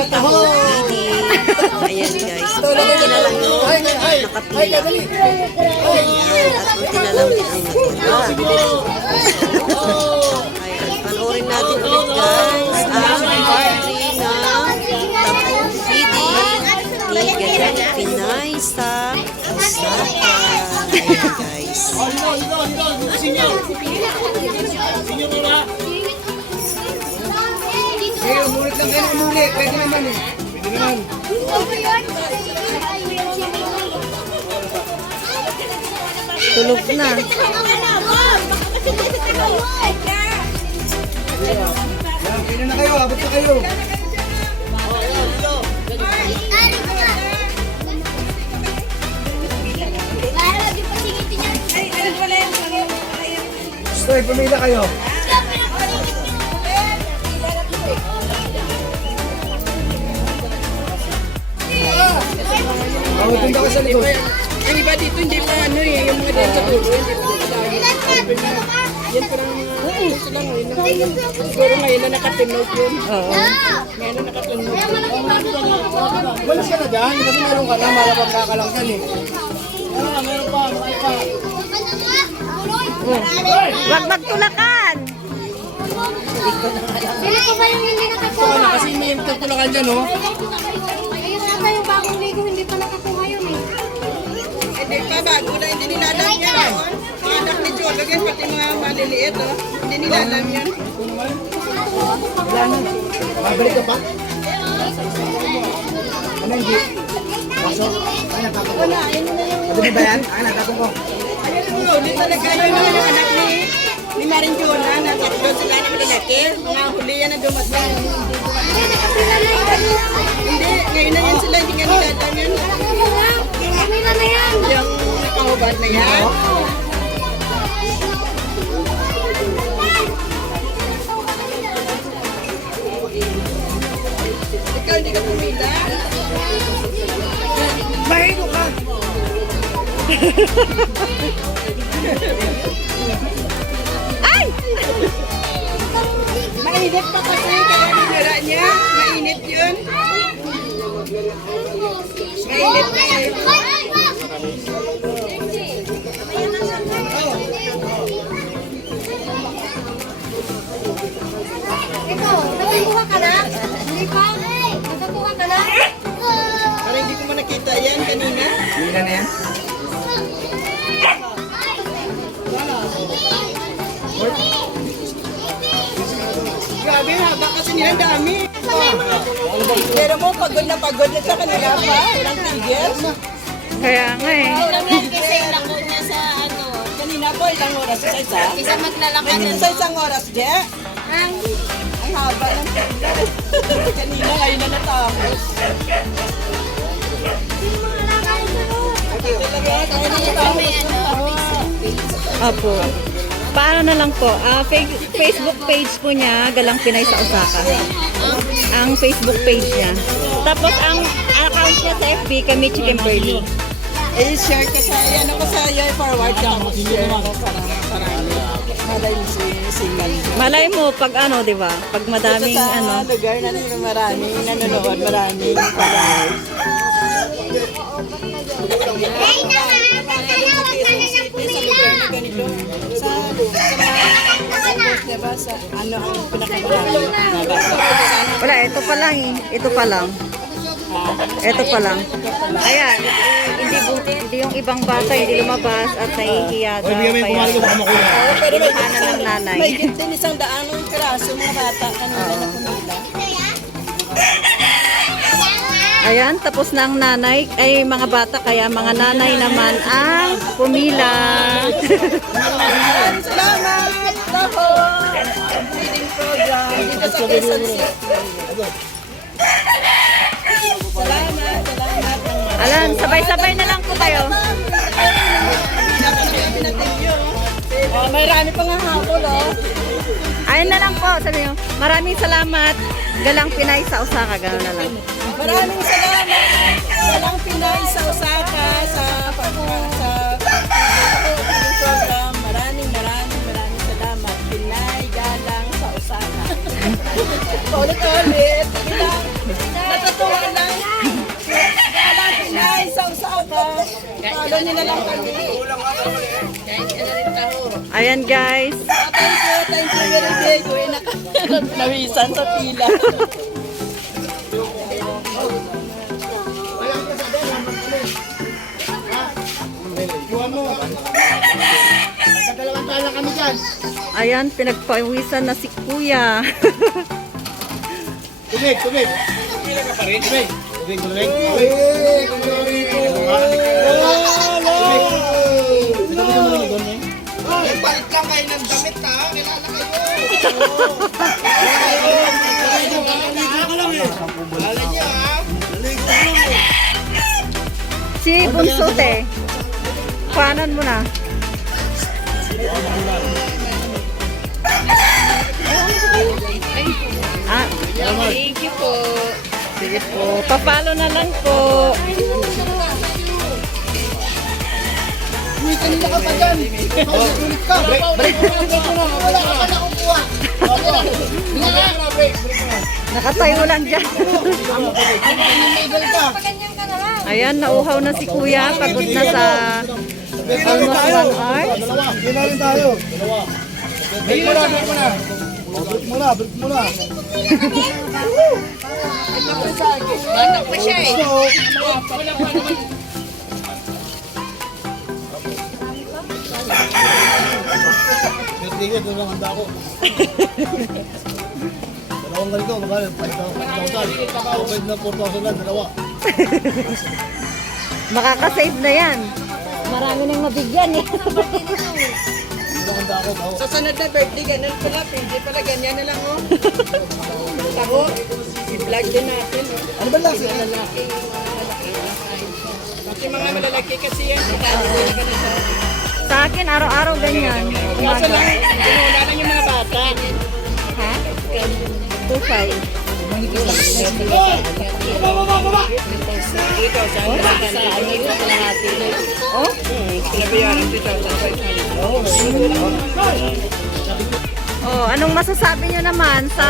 na nakapili. Ayan guys. Kunti na lang yung nakapila. Ayan. At kunti na lang. Ayan. Panoorin natin ulit guys. Ang na tapos feeding ni Gayan Pinay sa Osaka. Ayan guys. Eh, umulit lang kayo ng umulit. Pwede naman eh. Pwede naman. Tulog na. Pwede na kayo. Abot na kayo. Stoy, pumila kayo. Ako, punta ka sa likod. Yung iba dito hindi pa ano eh, yung mga dito sa dulo, hindi pa sila. Yan parang mga sila ngayon. Siguro ngayon na nakatunog yun. Oo. Ngayon na nakatunog. Walas ka na dyan. Kasi meron ka na. Malapag ka lang dyan eh. Wag magtulakan. Sino ko ba yung hindi nakakuha? na. Kasi may tutulakan dyan oh. Ayun ata yung bagong ligo, hindi pa nakakuha yun eh. Hindi pa bago na, hindi nilalam yan. Mga anak ni Cholo, guys, pati mga maliliit, oh. Hindi nilalam yan. Babalik ka pa? Ano hindi? Baso? Ay, natatong ko. Ano ba yan? Ay, natatong ko. Hindi talaga yung mga anak ni ni Maring na tatlo sila na malalaki. Mga huli yan na dumating. Hindi, ngayon na yan sila, hindi nga nilalam yan. Kamila na yan. Yung nakahubad na yan. Ikaw hindi ka pumila. Mahino ka! Mainit pa kasi, kaya binira niya. Mainit yun. Mainit yun. Ito, nakakuha ka na? Hindi pa? Nakakuha ka na? Parang hindi ko nakita yan kanina. Na yan? Kasi nila dami. Pero mo, pagod na pagod na sa kanila pa. Walang tigil. Kaya nga eh. Kasi lako niya sa ano. Kanina po, ilang oras sa isa? Isa maglalakad Sa isang oras, Je. Ang Ang haba ng tigil. Kanina, ngayon na natapos. Na natapos. Apo. Paano na lang po? Fa- Facebook page po niya, Galang Pinay sa Osaka. Ang Facebook page niya. Tapos ang account niya sa FB, kami Chicken Pearly. Eh, share ka sa, ano ko sa iyo, forward ka mo. Share ko para, para, malay mo si Singal. Malay mo pag ano, di ba? Pag madaming sa ano. lugar na maraming nanonood, maraming followers. Sa ano ang pinakamarami. Wala, ito pa lang eh. Ito pa lang. Ito pa lang. Ayan, hindi, hindi yung ibang bata, hindi lumabas at nahihiya daw. Kaya, Pero may Hana ng nanay. May din isang daan ng piraso mga bata kanina na pumila. Ayan, tapos na ang nanay, ay mga bata, kaya mga nanay naman ang pumila. Salamat! Taho! Sa Quezon City. Salamat, salamat. Alan, sabay-sabay na lang po kayo. Oh, may rami pa nga hapon, oh. Ayun na lang po, sabi nyo. Maraming salamat. Galang Pinay sa Osaka, gano'n na lang. Maraming salamat sa lang Pinay sa Osaka, Ulit-ulit. Sige lang. Natutuwa lang. Salamat, Inay. Sausaw ka. Follow nila lang kami. Ayan guys. Thank you, thank you very much. Uwi na kami. Nawisan sa pila. Ayan, pinagpawisan na si Kuya. Tubig, tubig. Tubig. Tubig, tubig. Tubig, tubig. Balik lang kayo ng damit ha. Kilala Si Bunsote. Kuhanan mo na. Ah, Thank you po. sige po. Papalo na lang po. Uy, kanina ka pa dyan. Ulit ka. Break, break. Wala ka pa nakukuha. Break. Nakatayo lang dyan. Na. Ayan, nauhaw na si Kuya. Pagod na sa almost one hour. Dalawa. Na tayo. Dalawa. Break mo na, break mo na. Oh, Break mo na, break mo na. Bata pa siya eh. Tingin, lang handa ako. Dalawang ganito, magkano? 5,000. Kapag na 4,000 lang, dalawa. Makakasave na yan. Marami nang mabigyan eh. Handa ako. baho. Sa sunod na birthday, ganun pala. Pwede pala, ganyan na lang oh. Taho, i-vlog din natin oh. Ano ba lasa? Malalaki, malalaki. Kasi mga malalaki kasi yan. Itali ko na ganito. Sa akin, araw-araw ganyan. Kaso lang, wala lang yung mga bata. Ha? 2-5. Ikaw, saan ka lang sa ano yung kalahati na Oh? Pinabayaran 2,500. Oh, anong masasabi nyo naman sa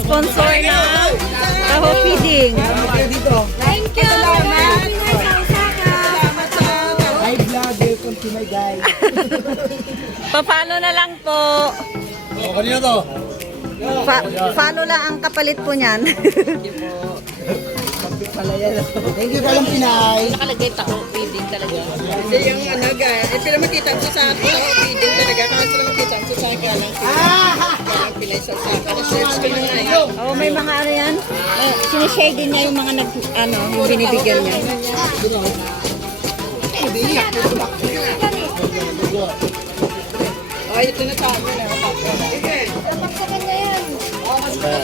sponsor na Taho Feeding? Thank you. Salamat. Hi vlog, welcome to my guys. Papalo na lang po. Oh, kanina to. Pa- follow lang ang kapalit po niyan. Thank you palang Pinay. Nakalagay taho feeding talaga. Kasi yung ano guys, eh, pero makita ko sa akin taho feeding talaga. Kaso lang makita ko sa akin lang. Walang pilay sa usapan. Na-search ko na nga yun. oh, may mga ano yan. Uh, sinishare din niya yung mga nag, ano, yung binibigyan niya. Oh, ito na sa akin. eh. Dapat sa kanya yan. Yeah,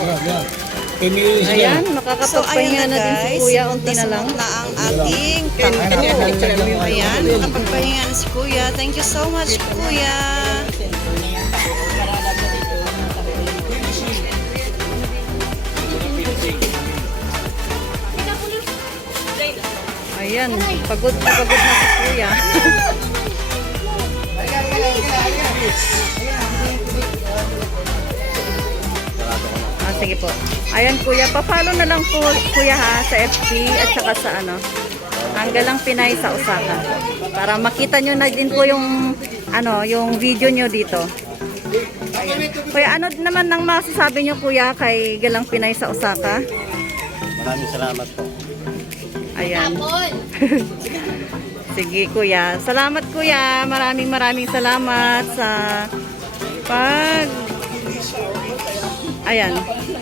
yeah, yeah. Kami Ayan, makakapagpahinga na din si Kuya. Unti na lang. na ang ating takbo. Ayan, nakapagpahinga na si Kuya. Thank you so much, Kuya. Ayan, pagod na pagod na si Kuya. ah, sige po. Ayan Kuya, pa-follow na lang po Kuya ha sa FB at saka sa ano. Ang galang Pinay sa Osaka. Para makita nyo na din po yung ano, yung video nyo dito. Kuya, ano naman nang masasabi nyo Kuya kay Galang Pinay sa Osaka? Maraming salamat po. Ayan. Sige, kuya. Salamat, kuya. Maraming maraming salamat sa pag... Ayan,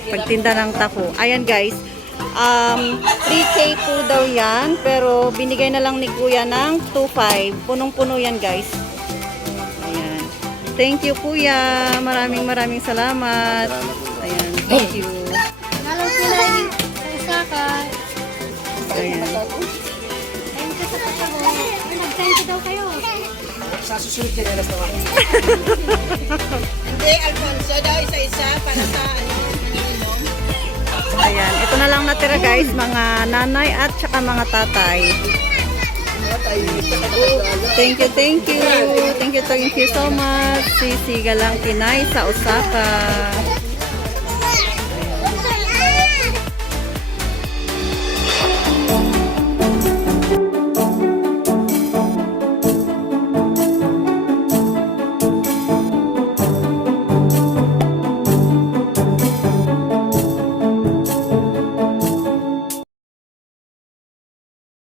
pagtinda ng taco. Ayan, guys. Um, 3K po daw yan, pero binigay na lang ni kuya ng 2.5. Punong-puno yan, guys. Ayan. Thank you, kuya. Maraming maraming salamat. Ayan, thank you. Nalang sila yung sa Osaka. Ayan. Thank you sa pagkago. Ay, Nag-thank you daw kayo. Sa susunod ka nila sa lang natira guys, mga nanay at saka mga tatay. Thank you, thank you. Thank you, thank you so much. Sisi Galang Pinay sa Osaka.